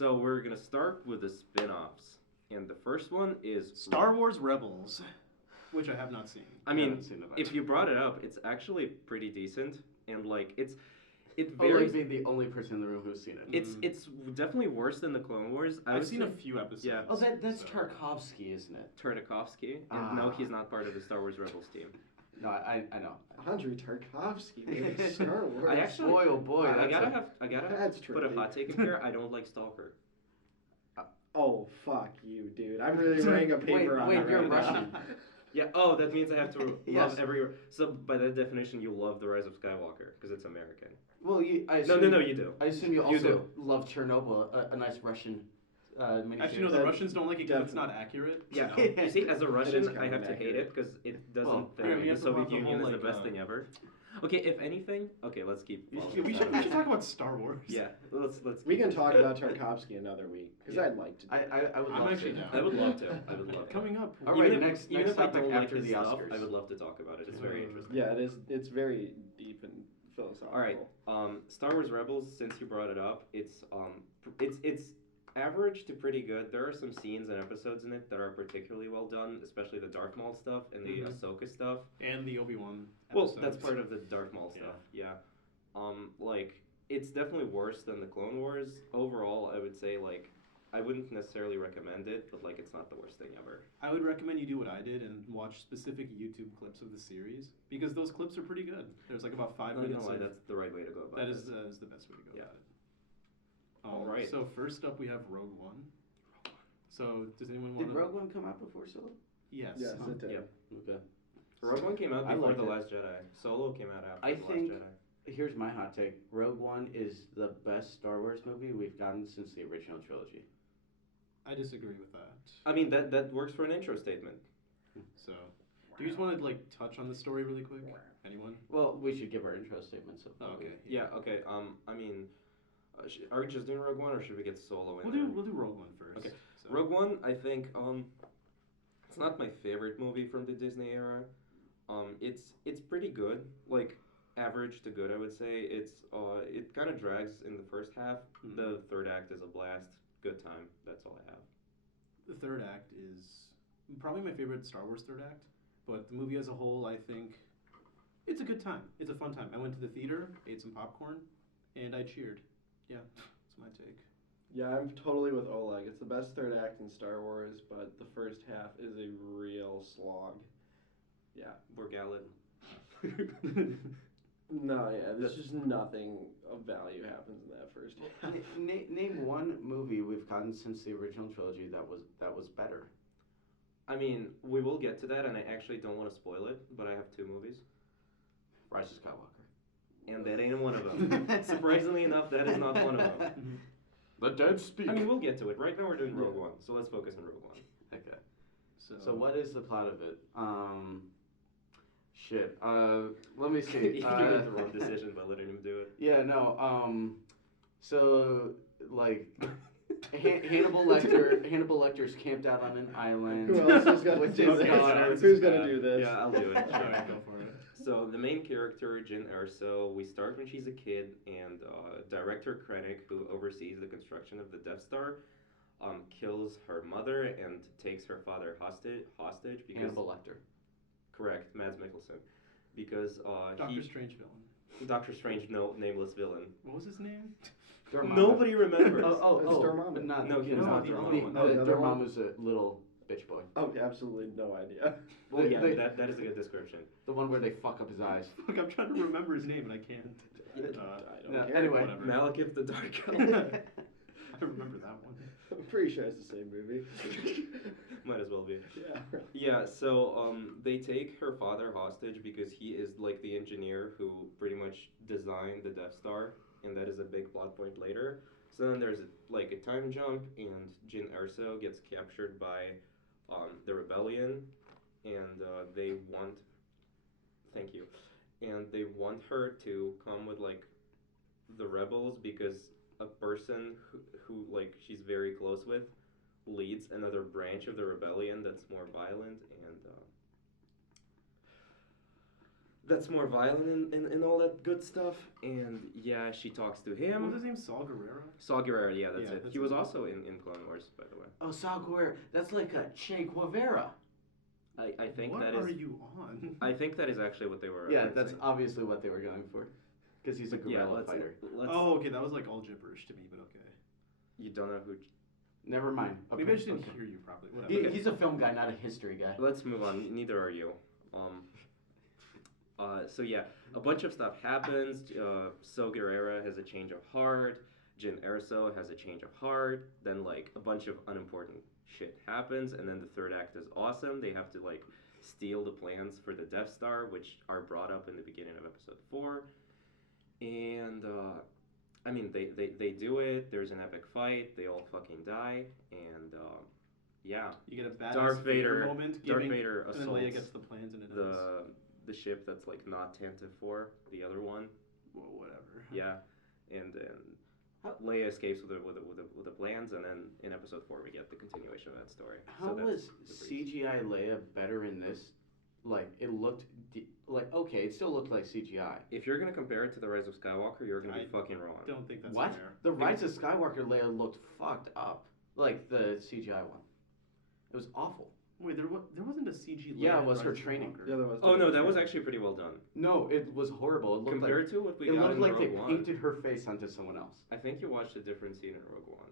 So we're gonna start with the spin-offs, and the first one is Star Wars Rebels, which I have not seen. I mean, if you brought it up, it's actually pretty decent, and like it varies. Oleg being the only person in the room who's seen it. It's definitely worse than the Clone Wars. I've seen a few episodes. Yeah. Oh, that's Tarkovsky, isn't it? Tartakovsky, and no, he's not part of the Star Wars Rebels team. No, I know. Andrei Tarkovsky made Star Wars. I actually, boy, oh boy, I gotta that's have to put a hot take in here. I don't like Stalker. Oh, fuck you, dude. I'm really writing a paper on it. Wait, you're right Russian. now. Yeah. Oh, that means I have to Yes. love every. So by that definition, you love The Rise of Skywalker because it's American. Well, I No, assume, you do. I assume you You also do. love Chernobyl, a nice Russian miniseries. Actually, no, the Russians don't like it because it's not accurate. Yeah. So. You see, as a Russian, kind I of have to hate inaccurate. it because it doesn't Well, think I mean, we the have to Soviet watch the Union whole, is the like, best thing ever. Okay, if anything, okay, let's keep. We following should that. talk about Star Wars. Yeah, let's. We keep can it. talk about Tarkovsky another week, because Yeah. I'd like to. I would I'm love actually to. down. I would love to. I would love to. Coming up. All Even right, if, next if I topic don't like after his the stuff, Oscars. I would love to talk about it. It's very interesting. Yeah, it's very deep and philosophical. All right, Star Wars Rebels. Since you brought it up, it's average to pretty good. There are some scenes and episodes in it that are particularly well done, especially the Darth Maul stuff and the Ahsoka stuff. And the Obi-Wan Well, episodes. that's part of the Darth Maul stuff. Yeah. Like it's definitely worse than the Clone Wars. Overall, I would say like I wouldn't necessarily recommend it, but like it's not the worst thing ever. I would recommend you do what I did and watch specific YouTube clips of the series because those clips are pretty good. There's like about 5 No, minutes. no, that's the right way to go about That it. is the best way to go Yeah. about it. All right. So first up, we have Rogue One. So does anyone want Did to? Rogue One come out before Solo? Yes. Yes, it did. Yeah. Okay. Rogue One came out I before liked The it. Last Jedi. Solo came out after I The think- Last Jedi. Here's my hot take. Rogue One is the best Star Wars movie we've gotten since the original trilogy. I disagree with that. I mean that works for an intro statement. So, do you just want to like touch on the story really quick? Anyone? Well, we should give our intro statement. So Oh, okay. Yeah. Okay. I mean, are we just doing Rogue One or should we get Solo in We'll there? do Rogue One first. Okay. So. Rogue One, I think, it's not my favorite movie from the Disney era. It's pretty good, like average to good, I would say. It kind of drags in the first half. Mhm. The third act is a blast. Good time. That's all I have. The third act is probably my favorite Star Wars third act, but the movie as a whole, I think it's a good time. It's a fun time. I went to the theater, ate some popcorn, and I cheered. Yeah, that's my take. Yeah, I'm totally with Oleg. It's the best third act in Star Wars, but the first half is a real slog. Yeah. We're Gallon. No, yeah, there's just nothing of value happens in that first half. Name one movie we've gotten since the original trilogy that was better. I mean, we will get to that, and I actually don't want to spoil it, but I have two movies, Rise of Skywalker. and that ain't one of them. Surprisingly enough, that is not one of them. The dead speak. I mean, we'll get to it. Right now, we're doing Rogue One, so let's focus on Rogue One. Okay. So, So what is the plot of it? Shit. Let me see. You made the wrong decision by letting him do it. Yeah. No. So like. Hannibal Lecter's camped out on an island. Who else is gonna with do his this? daughter. Who's gonna do this? Yeah, I'll do it. Alright, go for it. So the main character, Jyn Erso, we start when she's a kid, and director Krennic, who oversees the construction of the Death Star, kills her mother and takes her father hostage because Hannibal Lecter. correct, Mads Mikkelsen, because Doctor Strange villain. Doctor Strange, no nameless villain. What was his name? Dormammu. Nobody remembers. It's Dormammu. But not, No, he was not Dormammu. Oh, the other one? Dormammu was a little bitch boy. Oh, absolutely no idea. Well, yeah, They- that is a good description. The one where they fuck up his eyes. Look, I'm trying to remember his name and I can't. I don't no, care. anyway. Whatever. Malekith the Dark Elf. I remember that one. I'm pretty sure it's the same movie. Might as well be. Yeah. Yeah, so they take her father hostage because he is like the engineer who pretty much designed the Death Star, and that is a big plot point later. So then there's like a time jump, and Jyn Erso gets captured by the rebellion, and they want. Thank you. And they want her to come with like the rebels because a person who like she's very close with leads another branch of the rebellion that's more violent, and that's more violent and all that good stuff. And yeah, she talks to What him. was his name? Saul Guerrero? Saw Gerrera, yeah, that's Yeah, it. that's He was it. also in Clone Wars, by the way. Oh, Saul Guerrero. That's like a Che Guevara. I think what that are is. you on? I think that is actually what they were. Yeah, that's referencing. obviously what they were going for. Because he's a But yeah, guerrilla fighter. let's. Oh, okay, that was like all gibberish to me, but okay. You don't know who. Never mind. Okay, Maybe I just didn't okay. hear you properly. Whatever. He's a film guy, not a history guy. Let's move on. Neither are you. So yeah, a bunch of stuff happens. So Guerrera has a change of heart. Jyn Erso has a change of heart. Then like a bunch of unimportant shit happens, and then the third act is awesome. They have to like steal the plans for the Death Star, which are brought up in the beginning of episode 4. And I mean, they do it. There's an epic fight. They all fucking die, and yeah, You get a badass Darth Vader. moment. Darth Giving, Vader and then Leia assaults gets the plans and it ends. the ship that's like not Tantive 4, the other one. Well, whatever. Yeah, and Leia escapes with the plans, and then in episode 4 we get the continuation of that story. How So that's was the brief. CGI Leia better in this? Like, it looked, like, okay, it still looked like CGI. If you're gonna compare it to the Rise of Skywalker, you're gonna be fucking wrong. Don't think that's What? fair. The Rise of Skywalker Leia looked fucked up. Like, the CGI one. It was awful. Wait, there wasn't a CG. Yeah, Leia it was in her Rise of training. Skywalker. Yeah, there was. Oh no, that was actually pretty well done. No, it was horrible. It looked Compared to what we like, it got looked in like Rogue they One. painted her face onto someone else. I think you watched a different scene in Rogue One.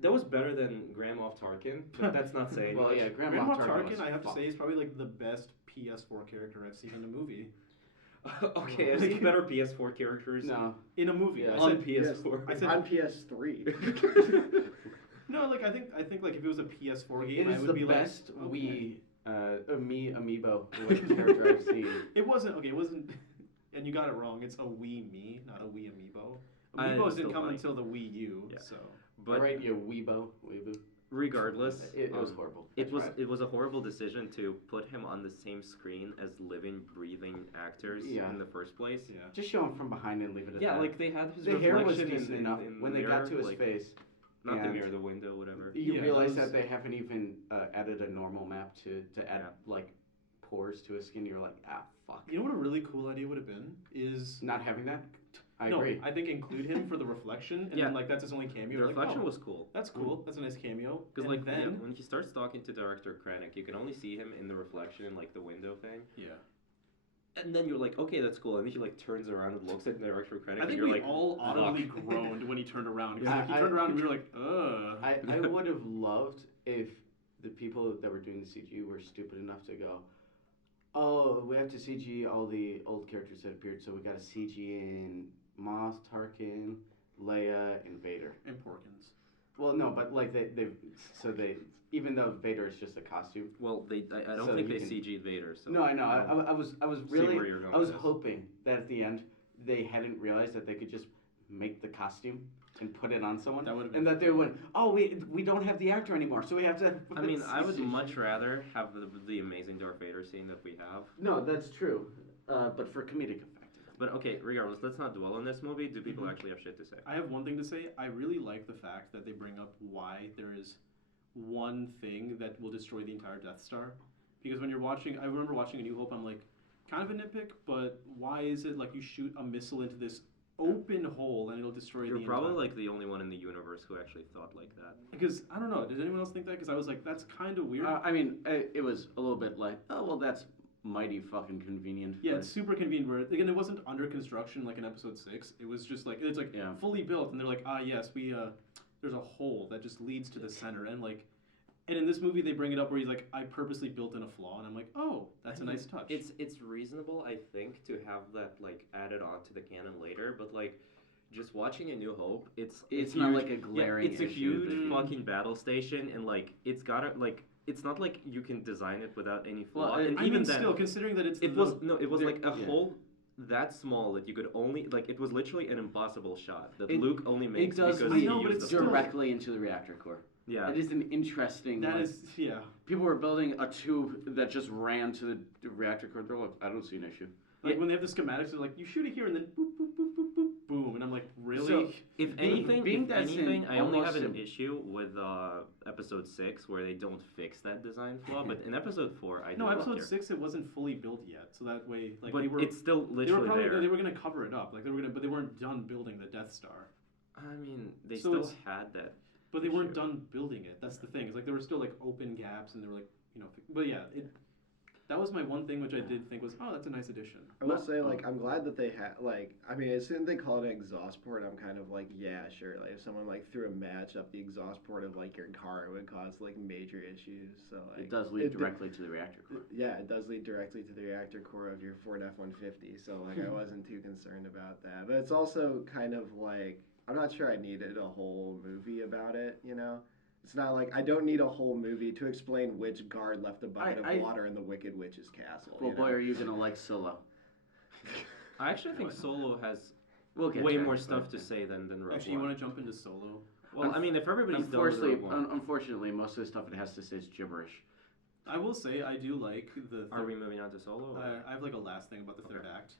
That was better than Grand Moff Tarkin, but that's not saying Well, much. yeah, Grand Grand Moff Moff Tarkin was Tarkin, I have to fucked. say, is probably like the best PS4 character I've seen in a movie. Okay, I've seen better PS4 characters No. In a movie. Yeah. I on said, PS4. I said- on PS3. no, like I think like if it was a PS4 It game, I is would the be best like, okay. Wii amiibo character I've seen. It wasn't okay. It wasn't, and you got it wrong. It's a Wii Me, not a Wii amiibo. It's Amiibos still didn't come funny. until the Wii U. Yeah. So But Alright, you weeboo. regardless, It was horrible. It was Right. it was a horrible decision to put him on the same screen as living, breathing actors Yeah. in the first place. yeah. Just show him from behind and leave it at Yeah, that. like they had his the hair was reflection decent in, enough in when the they got mirror, to his like, face. not the and mirror, the window, whatever. You Yeah, realize that was- that they haven't even added a normal map to add Yeah. like pores to his skin. You're like, fuck. You know what a really cool idea would have been is Not having that, I no, agree. I think include him for the reflection, and Yeah. then like that's his only cameo. The You're like, reflection oh, was cool. that's cool. That's a nice cameo. Because And like then when he starts talking to director Krennic, you can only see him in the reflection in like the window thing. yeah. And then you're like, okay, that's cool. And then he like turns around and looks at director Krennic, I and think you're we like, all audibly fuck. groaned when he turned around. Because Yeah, like, he I- turned around and we were like, ugh. I would have loved if the people that were doing the CG were stupid enough to go, oh, we have to CG all the old characters that appeared, so we got to CG in Moff Tarkin, Leia, and Vader. And Porkins. Well, no, but like they even though Vader is just a costume. Well, I don't So think you they can- CG'd Vader. So No, I know. I was see really where you're going I was with this. hoping that at the end they hadn't realized that they could just make the costume and put it on someone, That would've been and that they went, oh, we don't have the actor anymore, so we have to. I mean, I would CG." much rather have the amazing Darth Vader scene that we have. No, that's true, but for comedic effect. But okay, regardless, let's not dwell on this movie. Do people Mhm. actually have shit to say? I have one thing to say. I really like the fact that they bring up why there is one thing that will destroy the entire Death Star. Because when you're watching, I remember watching A New Hope, I'm like, kind of a nitpick, but why is it like you shoot a missile into this open hole and it'll destroy You're the probably entire... like the only one in the universe who actually thought like that. Because, I don't know, did anyone else think that? Because I was like, that's kind of weird. I mean, it was a little bit like, oh well, that's mighty fucking convenient. Yeah, but- it's super convenient. Where again, it wasn't under construction like in episode 6. It was just like it's like Yeah. fully built, and they're like, yes, we there's a hole that just leads to the center, and like, and in this movie they bring it up where he's like, I purposely built in a flaw, and I'm like, oh, that's a nice touch. It's reasonable, I think, to have that like added on to the canon later, but like just watching A New Hope, it's not huge. like a glaring it's a issue huge that- fucking battle station, and like it's gotta like it's not like you can design it without any flaw. Well, and I even mean, then, still considering that it's it the, was there- like a yeah. hole that small that you could only like it was literally an impossible shot that It- Luke only makes It does because I he know, but used it's the still- directly into the reactor core. yeah. It is an interesting. that like, is yeah. people were building a tube that just ran to the reactor core. They're like, I don't see an issue. Like when they have the schematics, they're like, you shoot it here, and then boop boop boop boop boop boom, and I'm like, really? So, If Being- anything, being if that's in anything, I only have almost an issue with episode 6 where they don't fix that design flaw. But in episode 4, I do No, not episode care. 6 it wasn't fully built yet, so that way, like But they were. it's still They were literally probably there. they were gonna cover it up, like they were gonna, but they weren't done building the Death Star. I mean, they So still it's- had that. But they weren't Issue. done building it. That's the thing. It's like there were still like open gaps, and they were like, but yeah, that was my one thing which I did think was, oh, that's a nice addition. I will say, like, I'm glad that they had, like, I mean, as soon as they call it an exhaust port, I'm kind of like, yeah, sure. Like, if someone, like, threw a match up the exhaust port of, like, your car, it would cause, like, major issues. So, like, It does lead directly to the reactor core. Yeah, it does lead directly to the reactor core of your Ford F-150. So, like, I wasn't too concerned about that. But it's also kind of like, I'm not sure I needed a whole movie about it, you know? It's not like I don't need a whole movie to explain which guard left a bucket of water in the Wicked Witch's castle. Well, you boy, know? are you gonna like Solo? I actually think Solo has We'll get way there, more but- stuff to say than Rogue Actually, you One. want to jump into Solo? Well, I mean, if everybody's done with Unfortunately, Rogue One, unfortunately, most of the stuff it has to say is gibberish. I will say I do like the. are we moving on to Solo? or- I have like a last thing about the third Okay. act.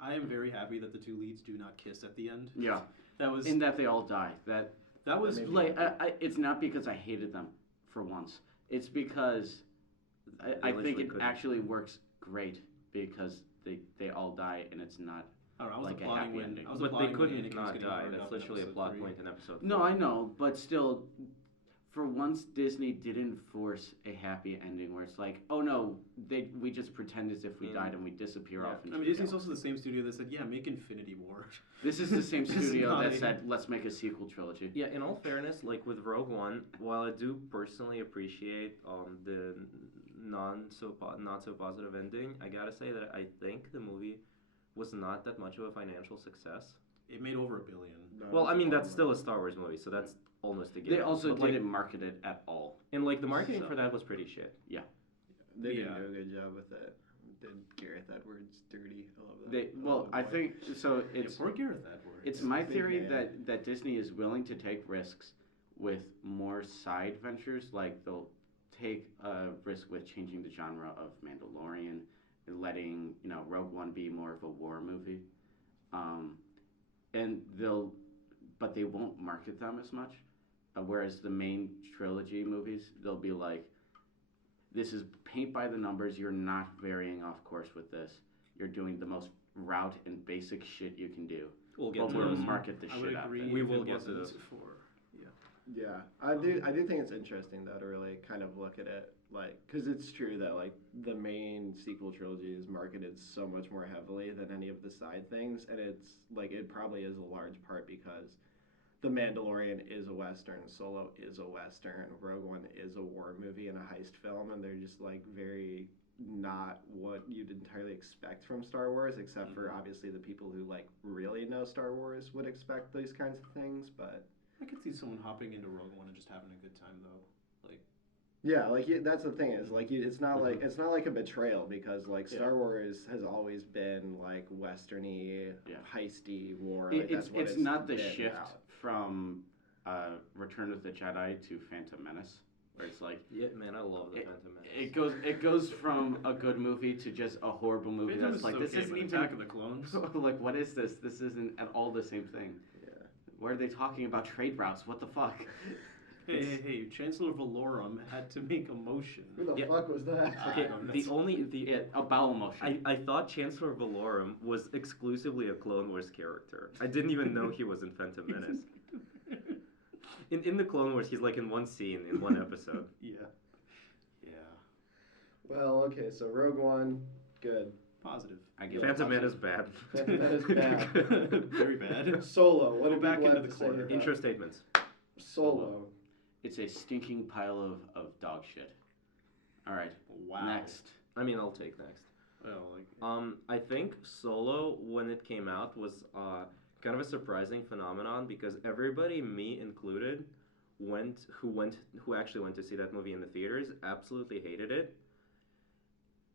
I am very happy that the two leads do not kiss at the end. Yeah, That was in that they all die. That was Maybe. like, it's not because I hated them for once. It's because I think literally it couldn't. actually works great because they all die and it's not. I don't know. I was like a applauding happy when ending. I was But they applauding when couldn't Anakin was not getting die. burned That's up in literally a episode plot 3. point in episode 4. No, I know, but still, for once Disney didn't force a happy ending where it's like, oh no, we just pretend as if we Mm. died and we disappear Yeah. off into I mean, the Disney's galaxy. also the same studio that said, "Yeah, make Infinity War." This is the same This is studio not that a- said, let's make a sequel trilogy. Yeah, in all fairness, like with Rogue One, while I do personally appreciate the not so positive ending, I gotta say that I think the movie was not that much of a financial success. It made over $1 billion. No, Well, it's I mean a that's long still a Star Wars movie, so that's almost a They given. also But, like, didn't market it at all. and like the marketing So- for that was pretty shit. They didn't Yeah. do a good job with it. Did Gareth Edwards dirty? I love that. They Oh, I boy. think so. Yeah, It's poor Gareth Edwards. it's my Big theory man. that Disney is willing to take risks with more side ventures. Like they'll take a risk with changing the genre of Mandalorian and letting Rogue One be more of a war movie, and but they won't market them as much. Whereas the main trilogy movies, they'll be like, this is paint by the numbers. You're not varying off course with this. You're doing the most route and basic shit you can do. We'll get But to we'll those. market the I would shit out agree. of it. We if will it get to wasn't those. for Yeah, I do think it's interesting though to really kind of look at it like because it's true that like the main sequel trilogy is marketed so much more heavily than any of the side things, and it's like it probably is a large part because The Mandalorian is a western, Solo is a western, Rogue One is a war movie and a heist film, and they're just like very not what you'd entirely expect from Star Wars, except for obviously the people who like really know Star Wars would expect these kinds of things, but. I could see someone hopping into Rogue One and just having a good time though. Like Yeah, like that's the thing is like it's not like it's not like a betrayal because like Star Wars has always been like westerny, heisty war. Like, that's what It's not the been shift about. from Return of the Jedi to Phantom Menace, where it's like Yeah, man, I love the Phantom Menace. it goes from a good movie to just a horrible movie. Phantom That's like Menace this is okay, isn't but even Attack of the Clones. like what is this? This isn't at all the same thing. Yeah. Why are they talking about trade routes? What the fuck? Hey, Chancellor Valorum had to make a motion. Who the Yeah. fuck was that? Okay, That's- Yeah, a bowel motion. I thought Chancellor Valorum was exclusively a Clone Wars character. I didn't even know he was in Phantom Menace. In the Clone Wars, he's like in one scene in one episode. Yeah. Well, okay, so Rogue One, good. Positive. I give Phantom it Menace bad. Phantom Menace bad. Very bad. Solo, what Go do back people into have the to say corner. about Intro statements. Solo? It's a stinking pile of dog shit. All right. Wow. Next. I mean, I'll take next. Well, like I think Solo, when it came out, was kind of a surprising phenomenon because everybody, me included, who actually went to see that movie in the theaters, absolutely hated it.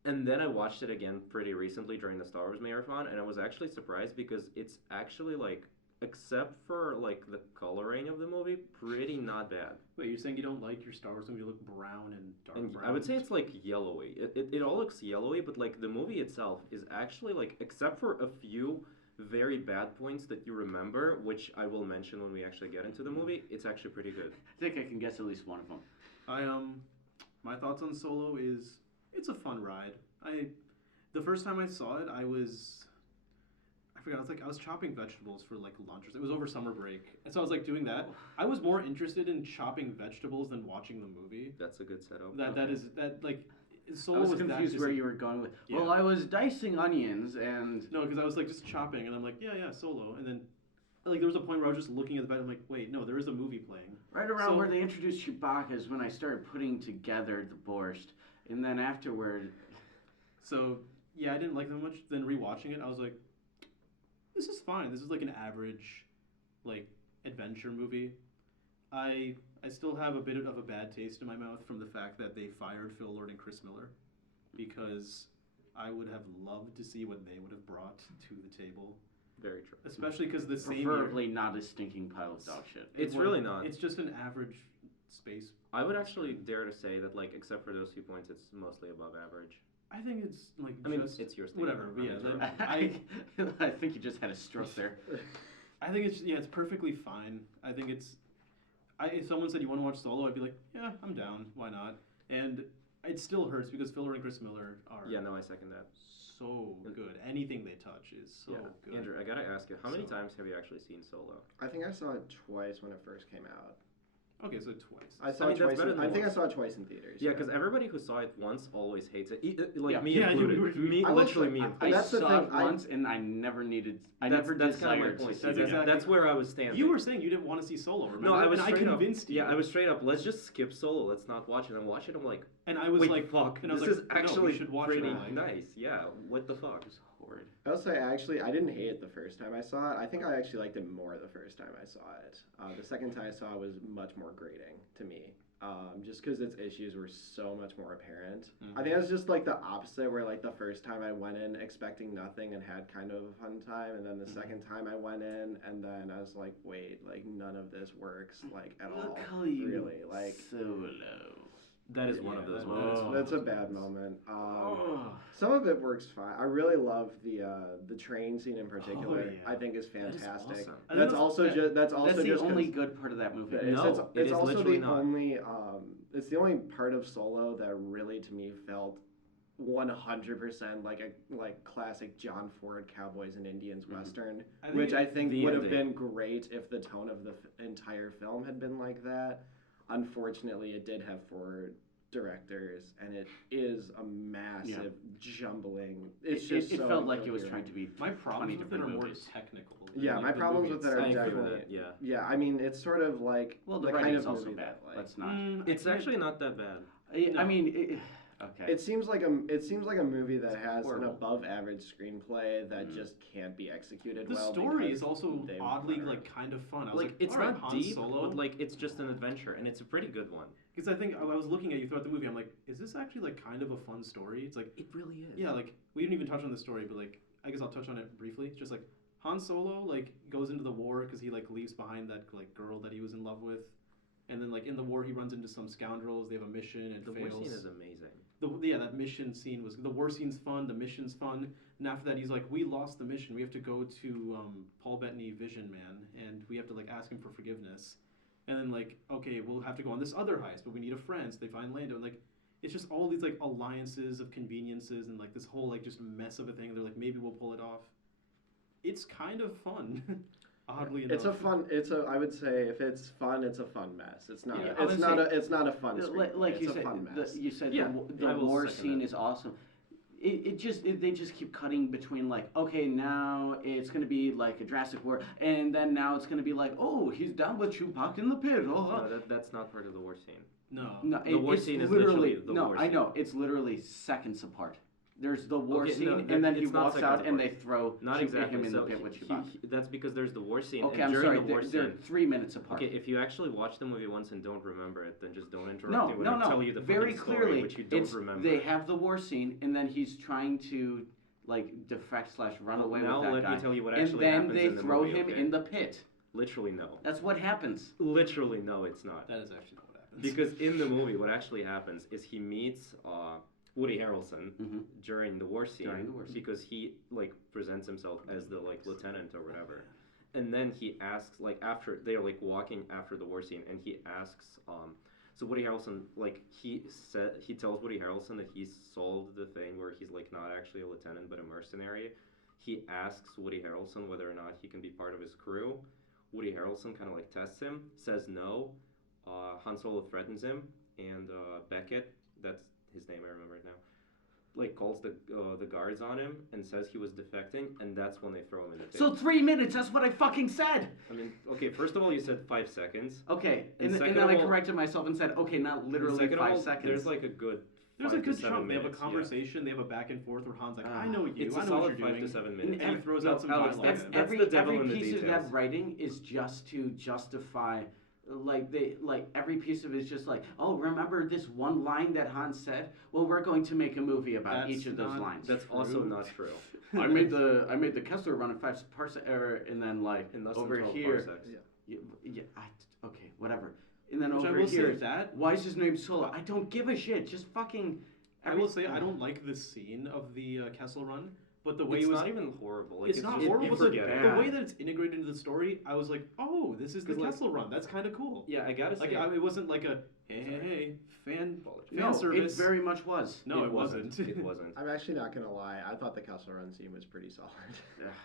And then I watched it again pretty recently during the Star Wars marathon, and I was actually surprised because it's actually like, except for like the coloring of the movie, pretty not bad. wait, you're saying you don't like your Star Wars movie to look brown and dark And brown? I would say it's like yellowy. It all looks yellowy, but like the movie itself is actually like, except for a few very bad points that you remember, which I will mention when we actually get into the movie, it's actually pretty good. I think I can guess at least one of them. My thoughts on Solo is it's a fun ride. The first time I saw it, I forgot. I was chopping vegetables for like lunch. It was over summer break, and so I was like doing that. I was more interested in chopping vegetables than watching the movie. That's a good setup. That like Solo I was that confused just, where like, you were going with. Yeah. Well, I was dicing onions and. No, because I was like just chopping, and I'm like, yeah, Solo, and then like there was a point where I was just looking at the bed. I'm like, wait, no, there is a movie playing. Right around where they introduced Chewbacca is when I started putting together the borscht, and then afterward. So yeah, I didn't like that much. Then rewatching it, I was like, this is fine. This is like an average, like adventure movie. I still have a bit of a bad taste in my mouth from the fact that they fired Phil Lord and Chris Miller, because I would have loved to see what they would have brought to the table. Very true. Especially because the same Preferably year, not a stinking pile of dog shit. It's really not. It's just an average space. I would actually dare to say that, like, except for those few points, it's mostly above average. I think it's like I mean, just it's your thing. whatever. But yeah, I think you just had a stroke there. I think it's perfectly fine. I think it's. If someone said you want to watch Solo, I'd be like, yeah, I'm down. Why not? And it still hurts because Phil Lord and Chris Miller are. Yeah, no, I second that. So good. Anything they touch is so good. Andrew, I gotta ask you, how many times have you actually seen Solo? I think I saw it twice when it first came out. Okay, so twice. I saw it twice. I think I saw it twice in theaters. Yeah, because everybody who saw it once always hates it. Yeah. Me Yeah, included. Me, literally me. I That's the saw thing, it once and I never needed. That's kind of my desired to point. see That's it. exactly- That's where I was standing. You were saying you didn't want to see Solo, remember? No, I was and straight I convinced up, you. Yeah, I was straight up. Let's just skip Solo. Let's not watch it. And watch it. I'm like, And I was wait, like, fuck. and I was This like, is no, we actually should watch pretty it. Like, nice. Yeah. What the fuck? It was horrid. I will say, actually, I didn't hate it the first time I saw it. I think I actually liked it more the first time I saw it. The second time I saw it was much more grating to me. Just because its issues were so much more apparent. Mm-hmm. I think it was just like the opposite, where like the first time I went in expecting nothing and had kind of a fun time, and then the second time I went in and then I was like, wait, like none of this works like at all. Really, like Solo. That is one of those that moments. is- that's a bad moment. Some of it works fine. I really love the train scene in particular. yeah. I think is That is fantastic. awesome. I think That's also yeah. just that's also That's the just 'cause- only good part of that movie. It's, No, it's, it it's is also literally the not. only it's the only part of Solo that really to me felt 100% like classic John Ford Cowboys and Indians Western, which I think the would have ending. been great if the tone of the entire film had been like that. Unfortunately, it did have Ford directors, and it is a massive jumbling. It's just it so felt like it was incoherent. trying to be My 20 problems with it different are more movies. technical. Yeah, than, my like, the problems movie with it are I agree with definitely that, yeah. Yeah, I mean it's sort of like Well, the kind writing's of also movie bad. that, like, Let's not. It's actually not that bad. I mean, okay. It seems like a movie that has an horrible. above average screenplay that just can't be executed The well. story because is also they oddly are- like kind of fun. I was Like, it's all right, not Han deep, Solo. but like it's just an adventure, and it's a pretty good one. Because I think I was looking at you throughout the movie. I'm like, is this actually like kind of a fun story? It's like, It really is. yeah, like we didn't even touch on the story, but like I guess I'll touch on it briefly. It's just like Han Solo like goes into the war because he like leaves behind that like girl that he was in love with, and then like in the war he runs into some scoundrels. They have a mission and The fails. war scene is amazing. That mission scene was the war scene's fun. The mission's fun. And after that, he's like, we lost the mission. We have to go to Paul Bettany, Vision Man, and we have to like ask him for forgiveness. And then like, okay, we'll have to go on this other heist, but we need a friend. So they find Lando. And like, it's just all these like alliances of conveniences and like this whole like just mess of a thing. They're like, maybe we'll pull it off. It's kind of fun. Oddly enough, I would say if it's fun, it's a fun mess. It's not. Yeah, I would It's not a fun. Like It's you a said, fun mess. you said Yeah, the I will war second scene that. is awesome. They just keep cutting between like, okay, now it's gonna be like a Jurassic War, and then now it's gonna be like, oh, he's down with Chewbacca in the pit. Oh, No, that's not part of the war scene. no. no, The war it's scene is literally literally the no. war I scene. know it's literally seconds apart. There's the war Okay, scene, no, and then he it's not walks seconds out, and apart. they throw Not him exactly. in the So pit with Chewbacca. that's because there's the war scene. Okay, and I'm during sorry. the war They're scene, 3 minutes apart. okay, if you actually watch the movie once and don't remember it, then just don't interrupt No, me when no, I no. tell you the Very fucking story, clearly, which you don't it's remember. they have the war scene, and then he's trying to like defect / run away now with that let guy. me tell you what And actually then happens they in the throw movie, him okay? in the pit. Literally no. That's what happens. Literally no, it's not. That is actually not what happens. Because in the movie, what actually happens is he meets Woody Harrelson Mhm. during the war scene, During the war scene. because he like presents himself as the like lieutenant or whatever, and then he asks like after they're like walking after the war scene, and he asks so Woody Harrelson like he tells Woody Harrelson that he solved the thing where he's like not actually a lieutenant but a mercenary. He asks Woody Harrelson whether or not he can be part of his crew. Woody Harrelson kind of like tests him, says no. Han Solo threatens him, and Beckett, that's his name, I remember it now, like calls the guards on him and says he was defecting, and that's when they throw him in the pit. So 3 minutes, that's what I fucking said! I mean, okay, first of all, you said 5 seconds. Okay, And and second then of I all- corrected myself and said, okay, not literally Second of 5 all, seconds. there's like a good There's a 5 to good 7 chunk. They have a minutes, yeah. conversation. They have a back and forth where Han's like, Ah. "I know you. It's I a know what solid you're 5 doing." to 7 And minutes. And he throws No, out some Alex, dialogue. that's every the devil every in the piece of details. that writing is just to justify, like every piece of it is just like, oh, remember this one line that Han said? Well, we're going to make a movie about That's each of those not lines. That's also True. not true. I made the Kessler run in 5 parsecs, and then like In less than over 12 here, parsecs. okay, whatever. And then Which I over will here, say that why is his name Solo? I don't give a shit. Just fucking. I will say I don't like the scene of the Kessel Run, but the way It's it was. not even horrible. Like, It's not just- horrible. you But the, forget it. the way that it's integrated into the story, I was like, "Oh, this is the 'Cause, like- Kessel Run. That's kind of cool." Yeah, I gotta say. Like it wasn't like a hey fan No, service. it very much was. No, it wasn't. It wasn't. I'm actually not gonna lie. I thought the Kessel Run scene was pretty solid.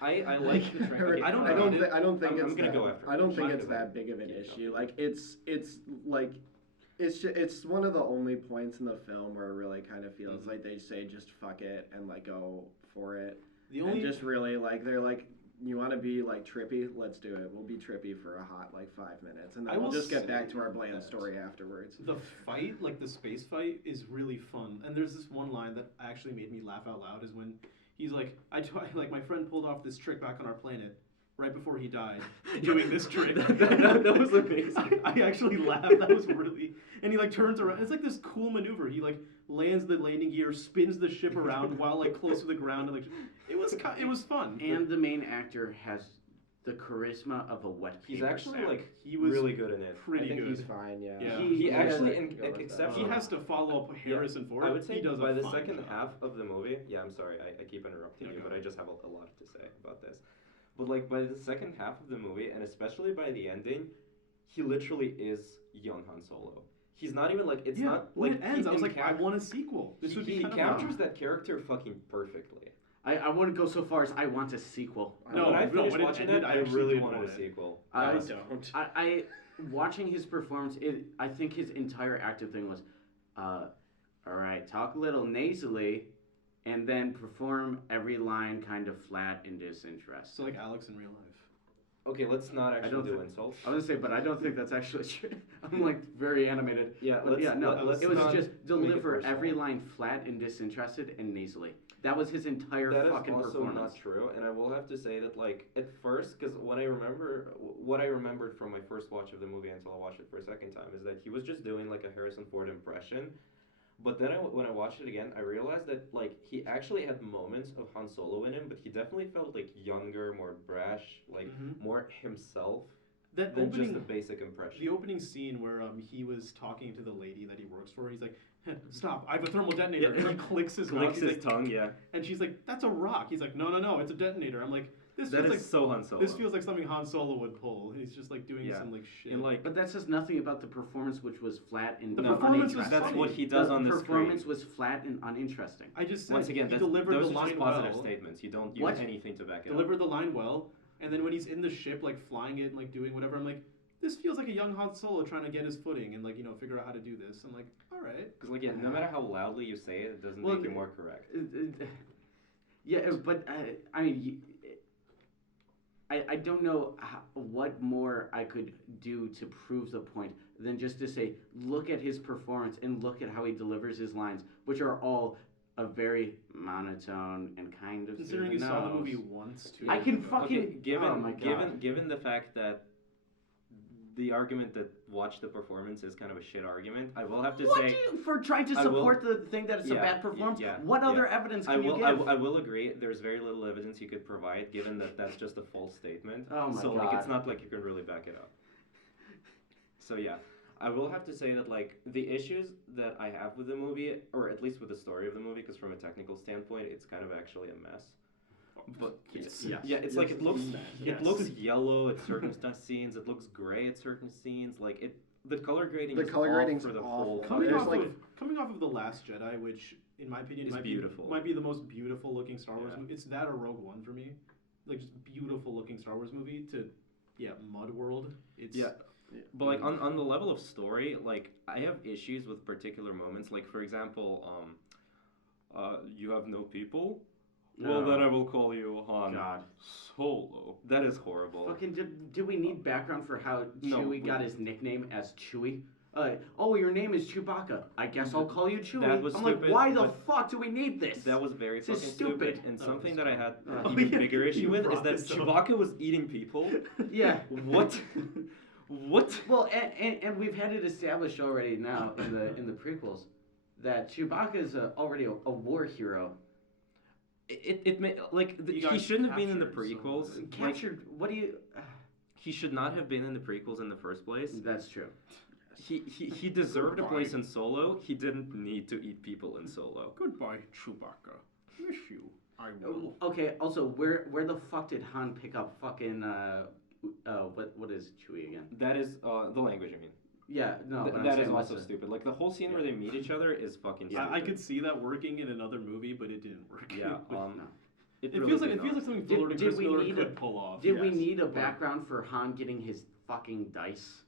I like the train. Okay, I don't I know. don't, I don't think I'm it's gonna that, go after. I don't think Mine it's is that like- big of an keep issue. going. Like it's one of the only points in the film where it really kind of feels like they say just fuck it and like go for it. The And only just really like they're like, you want to be like trippy, let's do it. We'll be trippy for a hot like 5 minutes, and then I we'll will just get say back to our bland that story afterwards. the fight, like the space fight, is really fun. And there's this one line that actually made me laugh out loud. Is when he's like, like my friend pulled off this trick back on our planet right before he died, doing this trick. that was amazing. I actually laughed. That was really. And he like turns around. It's like this cool maneuver. He like lands the landing gear, spins the ship around while like close to the ground, and like it was fun. And the main actor has the charisma of a wet He's paper actually sack. like He was really good in it. I pretty think good. he's fine. Yeah. Yeah. He actually, has in, go with except He has to follow up Harrison Ford. I would say he does by a the fine second job. half of the movie. Yeah, I'm sorry, I keep interrupting No, you, go but I ahead. just have a lot to say about this. But like by the second half of the movie, and especially by the ending, he literally is young Han Solo. He's not even like it's yeah, not when like it ends, I was like, I cap- want a sequel. This would be he kind of captures fun. that character fucking perfectly. I wouldn't go so far as I want a sequel. No, when I no, finished when it watching ended, it, I I actually really did wanted want a it. sequel. I Uh, don't. I watching his performance, I think his entire acting thing was, all right, talk a little nasally, and then perform every line kind of flat and disinterested. So like Alex in real life. Okay, let's not actually don't do thi- insults. I was gonna say, but I don't think that's actually true. I'm like very animated. Yeah, But let's, yeah, no, let's it was not just make it deliver every personal. line flat and disinterested and nasally. That was his entire That is fucking also performance. not true, and I will have to say that like at first, because what I remembered from my first watch of the movie until I watched it for a second time is that he was just doing like a Harrison Ford impression. But then when I watched it again, I realized that like he actually had moments of Han Solo in him, but he definitely felt like younger, more brash, like Mhm. more himself That than opening, just a basic impression. the opening scene where he was talking to the lady that he works for. He's like, "Stop! I have a thermal detonator." Yeah. And he clicks his mouth. Clicks He's his like, tongue, yeah. and she's like, "That's a rock." He's like, "No, it's a detonator." I'm like, "This That feels is like so Han Solo. this feels like something Han Solo would pull." He's just like doing Yeah. some like shit. And like But that says nothing about the performance, which was flat and The no, performance was uninteresting. that's funny. what he does the on the performance screen. was flat and uninteresting. I just said Once again, he that's, delivered those the are line just positive well. statements. You don't use What? anything to back it Delivered the line well, and then when he's in the ship, like flying it and like doing whatever, I'm like, this feels like a young Han Solo trying to get his footing and like figure out how to do this. I'm like, all right. Because like yeah, no matter how loudly you say it, it doesn't Well, make it more correct. Yeah, but I mean, I don't know what more I could do to prove the point than just to say, look at his performance and look at how he delivers his lines, which are all a very monotone and kind of Considering through you the saw the nose. movie once too. I can fucking Okay, given oh my God. given the fact that the argument that watch the performance is kind of a shit argument, I will have to What say do you, for trying to I will- support the thing that it's a Yeah, bad performance? yeah, what yeah. other evidence I can you will give? I will agree. There's very little evidence you could provide, given that that's just a false statement. Oh my so like it's God. not like you can really back it up. So yeah, I will have to say that like the issues that I have with the movie, or at least with the story of the movie, because from a technical standpoint, it's kind of actually a mess. But Yes. yeah, it's Yes, like it it's looks a mess. Yes. it looks yellow at certain scenes. It looks gray at certain scenes. Like the color grading. The is color off grading's for the awful. whole. Coming There's off, like- coming off of The Last Jedi, which in my opinion It's beautiful. might be the most beautiful looking Star Wars Yeah. movie. It's that or Rogue One for me, like just beautiful looking Star Wars movie. To Mud World. It's Yeah. But like on the level of story, like I have issues with particular moments. Like for example, you have no people. Well, then I will call you Han God. Solo. That is horrible. Fucking, do we need background for how No, Chewie we- got his nickname as Chewie? Oh, your name is Chewbacca. I guess I'll call you Chewie. That was I'm stupid, like, why the but- fuck do we need this? That was very This is fucking stupid. And Oh, something this that I had Oh, an even yeah. bigger issue You with is brought that this up. Chewbacca was eating people. Yeah. What? What? Well, and we've had it established already now in the prequels that Chewbacca is already a war hero. It may like He he got shouldn't have been in the captured, so- prequels. Like, Captured. What do you? he should not have been in the prequels in the first place. That's true. He deserved a Goodbye. place in Solo. He didn't need to eat people in Solo. Goodbye, Chewbacca. Miss you. I will. Okay. Also, where the fuck did Han pick up fucking what is Chewie again? That is the language. I mean, Yeah. No. but I'm that saying is what's also the- stupid. Like the whole scene where they meet each other is fucking stupid. I could see that working in another movie, but it didn't work. Yeah. No. It really feels like did not. something Did- Fuller and did Chris we Miller need could a- pull off. Did we Yes. need a background for Han getting his fucking dice?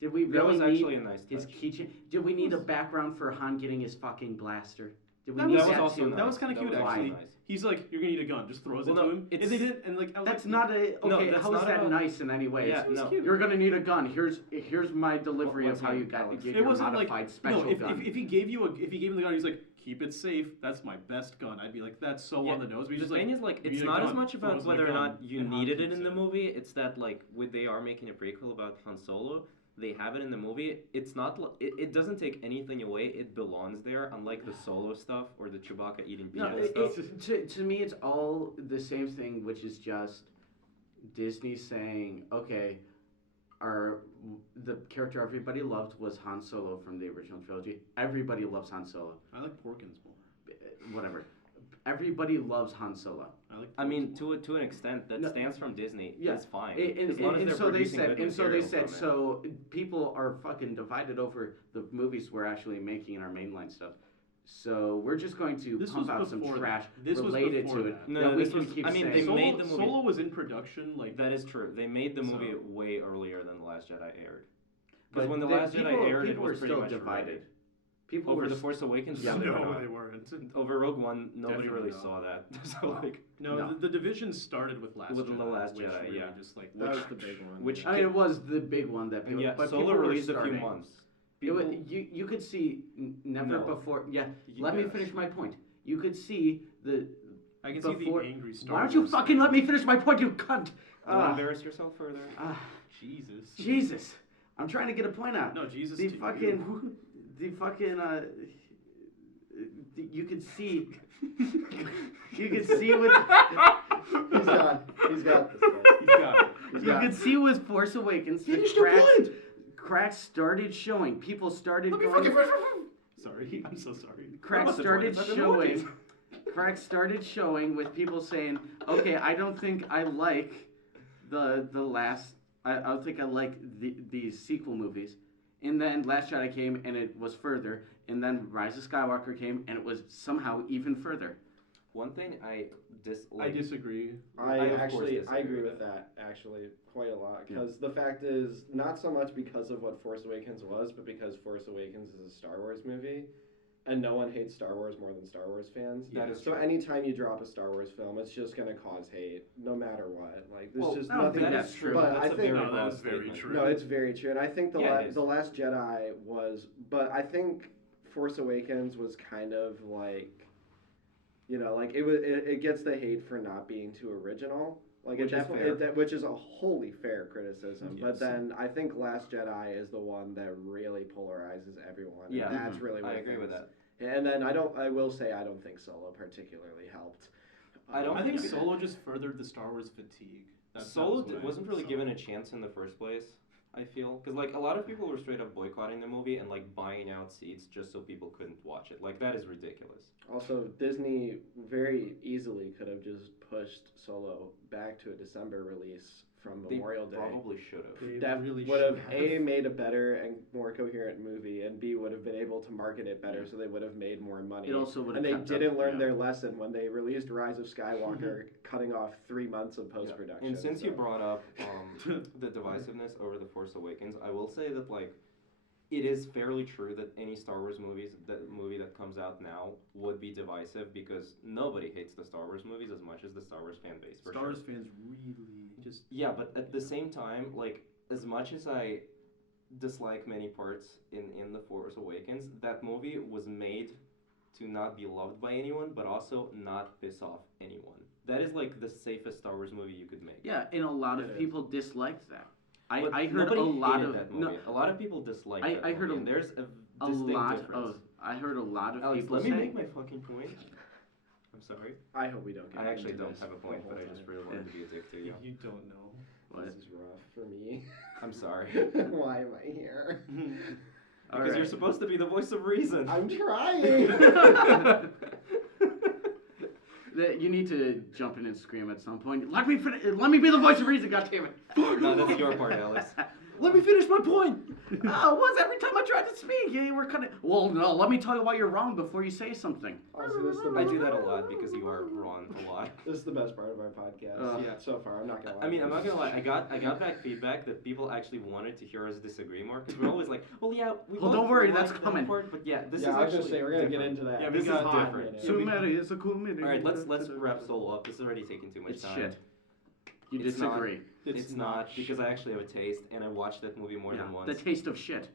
Did we That really was need actually a nice his touch. keychain? Did we need a background for Han getting his fucking blaster? Did we That need was That was that also too? nice. That was kind of That cute, was actually. nice. He's like, "You're gonna need a gun." Just throws Well, it to no, him, it's- and they did. And like, I was That's like, not a No, okay. that's How is not that about- nice in any way? Yeah, It was no. cute. You're gonna need a gun. Here's my delivery Once of how again, you got Alex. get It your wasn't like modified special no. If, gun. if he gave him the gun, he's like, "Keep it safe. That's my best gun." I'd be like, "That's so Yeah, on the nose." But he's The just like, thing is, like, "We it's need a not as gun." much about Throws the whether or gun, not you and Han needed it keeps in the movie. It's that, like, when they are making a prequel about Han Solo, they have it in the movie. It's not, it doesn't take anything away. It belongs there, unlike the Solo stuff or the Chewbacca eating people No, stuff. to me, it's all the same thing, which is just Disney saying, okay, the character everybody loved was Han Solo from the original trilogy. Everybody loves Han Solo. I like Porkins more. Whatever. Everybody loves Han Solo. I mean, Porkins more. to an extent, that No, stance from Disney yeah, is fine. And, as long as and they're so they producing said, good and so they material said, from it. so people are fucking divided over the movies we're actually making in our mainline stuff. So we're just going to This pump was out some before trash that. This was related before to it. that. No, that we this can was- keep I mean, saying. they Solo, made the movie- Solo was in production like That is true. They made the movie So- way earlier than The Last Jedi aired. But Because when The the Last Jedi aired, it people was were pretty still much divided. already. People Over were The Force Awakens, Yeah, no, they were no, not. they weren't. Over Rogue One, nobody Definitely really not. saw that. So like, No, No. The division started with Last With Jedi. The Last which Jedi, really yeah. Just like That was the big one. which- yeah. I mean, it was the big one that and people. yeah, but Solo people were released a few starting. months. But you could see never No. before. Yeah, You let me guys- finish my point. You could see the. I can before- see the angry Star Why don't you Wars fucking fans. let me finish my point, you cunt? Don't Ah, embarrass yourself further. Jesus. Jesus, I'm trying to get a point out. No, Jesus. The to fucking, you. the fucking. You could see. You could see with. He's got this. He's got it. He's You got could see with Force Awakens. the Finish the point. Cracks started showing. People started Let me going. fucking. Sorry, I'm so sorry. Cracks What's the started point? It's like a showing. movie. Cracks started showing with people saying, "Okay, I don't think I like the last. I don't think I like these sequel movies." And then Last Jedi came, and it was further. And then Rise of Skywalker came, and it was somehow even further. One thing I I disagree. I of course actually disagree I agree with with that actually quite a lot because the fact is not so much because of what Force Awakens was, but because Force Awakens is a Star Wars movie, and no one hates Star Wars more than Star Wars fans. That is So true. anytime you drop a Star Wars film, it's just gonna cause hate, no matter what. Like there's Well, just I don't nothing. think that that's is true. But That's I a think- very No, that broad is very statement. true. No, it's very true, and I think Yeah, it is. the Last Jedi was, but I think Force Awakens was kind of like, you know, like it gets the hate for not being too original. Like Which it is definitely, fair. which is a wholly fair criticism. But Yes. then I think Last Jedi is the one that really polarizes everyone. Yeah. and that's really what I agree with that. And then I will say I don't think Solo particularly helped. I don't I think think- Solo just furthered the Star Wars fatigue. Solo what I wasn't really saw. given a chance in the first place. I feel, because like a lot of people were straight up boycotting the movie and like buying out seats just so people couldn't watch it. Like that is ridiculous. Also, Disney very easily could have just pushed Solo back to a December release from Memorial Day. Probably should have. They That really would have should A, made a better and more coherent movie, and B, would have been able to market it better, so they would have made more money. It also would have. And they kept up, didn't learn yeah. their lesson when they released Rise of Skywalker, cutting off 3 months of post production. And since you brought up the divisiveness over The Force Awakens, I will say that like it is fairly true that any Star Wars movie that comes out now would be divisive because nobody hates the Star Wars movies as much as the Star Wars fan base. For Star sure. Wars fans really just. Yeah, but at the same time, like as much as I dislike many parts in The Force Awakens, that movie was made to not be loved by anyone, but also not piss off anyone. That is like the safest Star Wars movie you could make. Yeah, and a lot of It is. people disliked that. But I heard a nobody lot hated of that movie. A lot of people disliked that I heard movie, and there's a distinct lot difference. of I heard a lot of Alex, people let me say make my fucking point. I'm sorry. I hope we don't get I actually into don't this have a the point, whole but I time. just really wanted to be a dick to you. You don't know. what? This is rough for me. I'm sorry. Why am I here? All Because you're right. supposed to be the voice of reason. I'm trying. You need to jump in and scream at some point. Let me let me be the voice of reason. God damn it! No, that's your part, Alex. Let me finish my point. Oh, was every time I tried to speak, you were kind of. Well, no. Let me tell you why you're wrong before you say something. Also, this is the I best, do that a lot because you are wrong a lot. this is the best part of our podcast Yeah. so far. I'm not gonna lie. I mean, I'm not gonna lie. I got back feedback that people actually wanted to hear us disagree more because we're always like, well, yeah. We Well, both don't worry, like that's that coming. part, but yeah, this yeah, is I was actually gonna say we're gonna different. get into that. Yeah, this we is got hot different. minute. So we- it's a cool minute. All right, let's wrap Solo up. This is already taking too much It's time. shit. You It's not. disagree. It's not because I actually have a taste and I watched that movie more than once. The taste of shit.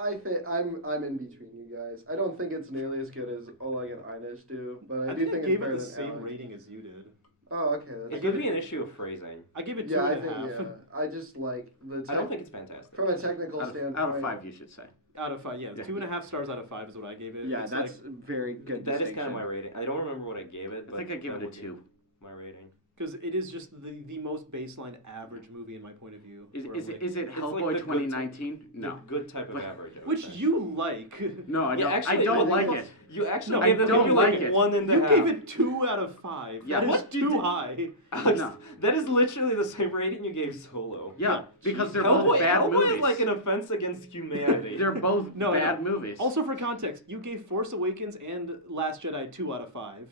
I'm in between you guys. I don't think it's nearly as good as Oleg and Ainesh do, but I I do think think I it's gave better it the than same Alex. rating as you did. Oh, okay. That's It could be an issue of phrasing. I gave it two Yeah, I and a think half. I just like the. I don't think it's fantastic. from a technical standpoint. Out of 5, you should say. Out of 5, yeah, Yeah. 2.5 stars out of 5 is what I gave it. Yeah, It's that's very good. That is kind of distinction. my rating. I don't remember what I gave it. I But think I gave that it a would be 2. My rating. because it is just the most baseline average movie in my point of view. Is where, it like- is it It's like Hellboy the good 2019? The No. good type of But- average. I would which say. you like? No, I Yeah, don't. actually, I don't I like think it. You actually No, gave the don't movie like like it. 1.5. You gave it 2 out of 5. Yeah, that is what too did- high. Alex, No. that is literally the same rating you gave Solo. Yeah, because they're Hellboy, both bad Hellboy movies. is like an offense against humanity. They're both No, bad movies. Also, for context, you gave Force Awakens and Last Jedi 2 out of 5.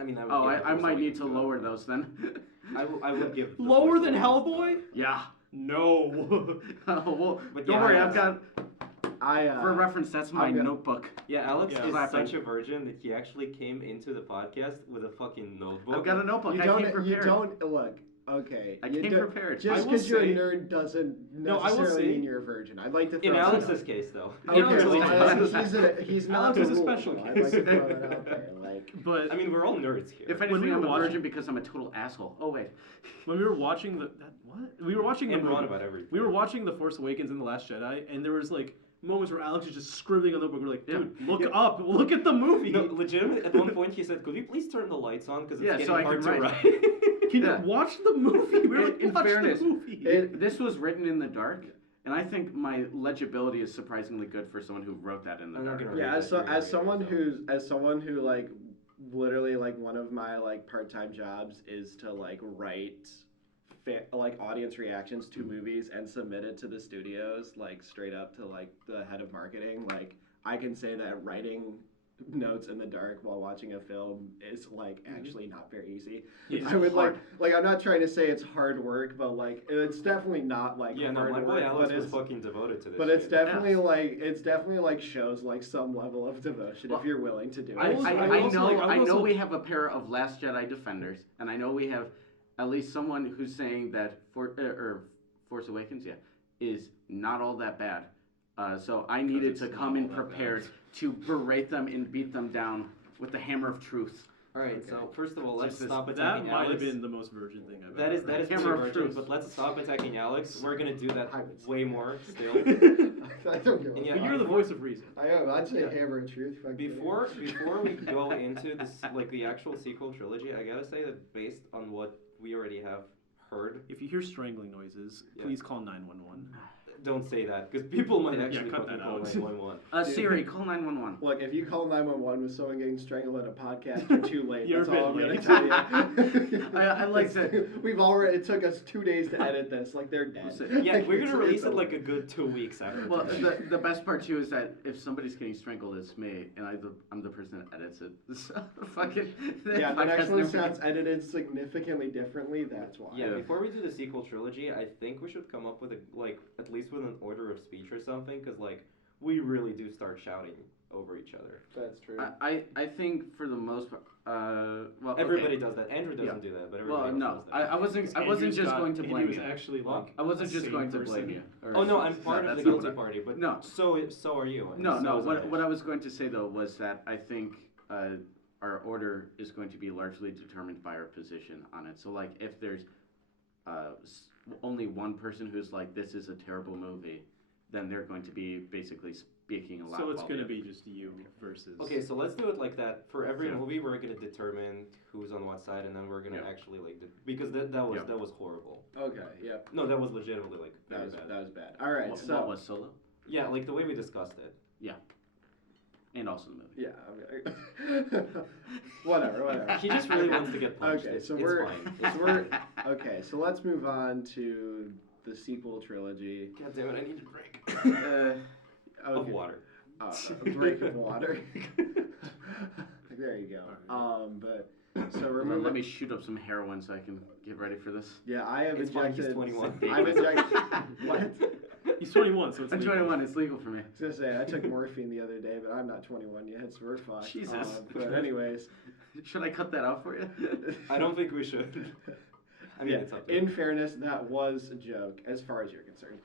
I mean, I would Oh, give I Force might need Awakens to two. lower those then. I would give the Lower Force than Awakens Hellboy? two. Yeah. No. Well, But don't yeah, worry, I- I've got. I For reference, that's my I'm gonna- notebook. Yeah, Alex Yeah. is Clapping. such a virgin that he actually came into the podcast with a fucking notebook. I've got a notebook. you I came don't. prepared. You don't look. Okay. I you came don't- prepared. I Just will because you're a say- nerd doesn't No, I will necessarily say- mean you're a virgin. I'd like to throw In that Alex's out. case, though. Okay, Alex is- well, he's not Alex the is a rule, special though. I'd like to case. throw that out there. Like, But I mean, we're all nerds here. If When anything, we I'm were a watching- virgin because I'm a total asshole. Oh wait. when we were watching we were watching and the wrong movie. about everything. We were watching The Force Awakens and The Last Jedi, and there was like moments where Alex is just scribbling on the book. We're like, dude, look Yeah. up, look at the movie. No, legitimately, at one point he said, "Could we please turn the lights on? Because it's Yeah, getting so I hard can to write." write." Can Yeah. you watch the movie? We were like, In watch fairness, the movie. This was written in the dark, and I think my legibility is surprisingly good for someone who wrote that in the I'm not dark. gonna- yeah, Right, as right, someone right, as someone who like literally like one of my like part-time jobs is to like write like audience reactions to movies and submit it to the studios like straight up to like the head of marketing. Like I can say that writing notes in the dark while watching a film is like actually not very easy. Yeah. I would hard. like I'm not trying to say it's hard work, but like it's definitely not like Yeah, no, hard my boy work, Alex but was it's fucking devoted to this. but it's shit. definitely like shows like some level of devotion Well, if you're willing to do it. I was- I also, know like, I I was know also- we have a pair of Last Jedi defenders, and I know we have at least someone who's saying that Force Awakens, is not all that bad. So I needed it's to not come all in that prepared bad. to berate them and beat them down with the hammer of truth. All right, Okay. so first of all, let's Just this- stop that attacking might have Alex. been the most virgin thing I've That ever is heard. pretty Hammer of virgin, truth. but let's stop attacking Alex. We're gonna do that I would say way that. more still. I don't give a And yeah, But you're the before- voice of reason. I am. I'd say Yeah. hammer of truth. Fuck Before we go into this like the actual sequel trilogy, I gotta say that based on what we already have heard. If you hear strangling noises, Yeah. please call 911. Don't say that because people might actually cut fucking that call out. 911. Siri, call 911. Look, if you call 911 with someone getting strangled on a podcast, you're too late. You're That's a all I'm bit gonna late. tell you. I like that. We've already. It took us 2 days to edit this. Like they're dead. Yeah, Like, we're gonna it's release it over. like a good 2 weeks after. Well, today. the best part too is that if somebody's getting strangled, it's me, and I'm the person that edits it. So fucking Yeah, the podcast next one never sounds edited significantly differently. That's why. Yeah, before we do the sequel trilogy, I think we should come up with at least with an order of speech or something, because we really do start shouting over each other. That's true. I think for the most part, well, Everybody okay. does that. Andrew doesn't Yeah. do that, but everybody Well, else no, does that. I wasn't Andrew's just got- going to Andy blame was you. actually like I wasn't a just sane going to person. blame you. or Oh no, I'm something. part of That's the not guilty what party, but No. so are you. and No, so no. is What Ainesh. I was going to say though was that I think our order is going to be largely determined by our position on it. So like if there's only one person who's like, this is a terrible movie, then they're going to be basically speaking a lot. So it's while going to the be just you versus. Okay, so let's do it like that. For every Yeah. movie, we're gonna determine who's on what side, and then we're gonna Yeah. actually because that was horrible. Okay. Yep. No, that was legitimately That very was bad. that was bad. All right. What, so what was Solo? Yeah, like the way we discussed it. And also the movie. yeah. Okay. whatever. He just really wants to get punched. Okay, It's, so it's we're fine. so we're okay. So let's move on to the sequel trilogy. God damn it! I need a break Of of water. A break of water. There you go. But so Let remember. me shoot up some heroin so I can get ready for this. Yeah, I have It's fine, he's injected. 21. I've injected. What? He's 21, so it's I'm legal. 21. It's legal for me. I was gonna say I took morphine the other day, but I'm not 21 yet, so we're fucked. Jesus. But anyways, Should I cut that out for you? I don't think we should. I mean, yeah, it's up to you. in fairness, that was a joke as far as you're concerned.